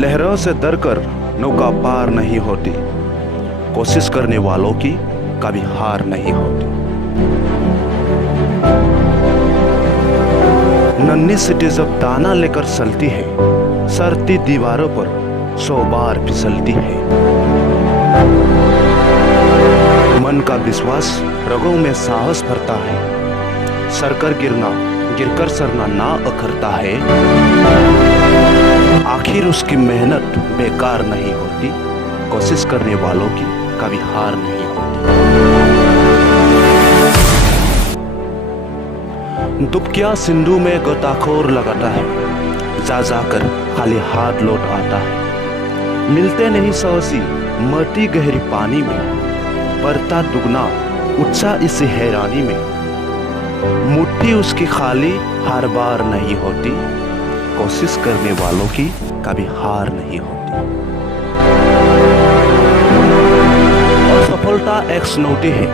लहरों से डरकर नौका पार नहीं होती, कोशिश करने वालों की कभी हार नहीं होती। नन्ही सिटी जब दाना लेकर चलती है, सरती दीवारों पर 100 बार फिसलती है। मन का विश्वास रगों में साहस भरता है, सरकर गिरकर सरना ना अखरता है। आखिर उसकी मेहनत बेकार नहीं होती, कोशिश करने वालों की कभी हार नहीं होती। दुबकिया सिंधु में गोताखोर लगाता है, जा जाकर खाली हाथ लौट आता है। मिलते नहीं सौसी मरती गहरी पानी में, बढ़ता दुगना उत्साह इस हैरानी में। मुट्ठी उसकी खाली हर बार नहीं होती, कोशिश करने वालों की कभी हार नहीं होती। असफलता एक चुनौती है,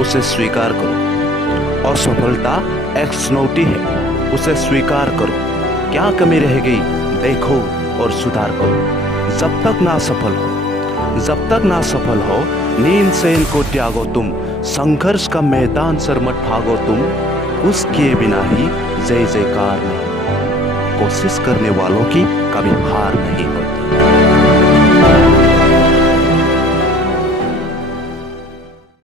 उसे स्वीकार करो। असफलता एक चुनौती है, उसे स्वीकार करो। क्या कमी रह गई देखो और सुधार करो। जब तक ना सफल हो नींद से इनको त्यागो तुम। संघर्ष का मैदान सर मत भागो तुम, उस किए बिना ही जय जयकार नहीं। कोशिश करने वालों की कभी हार नहीं होती।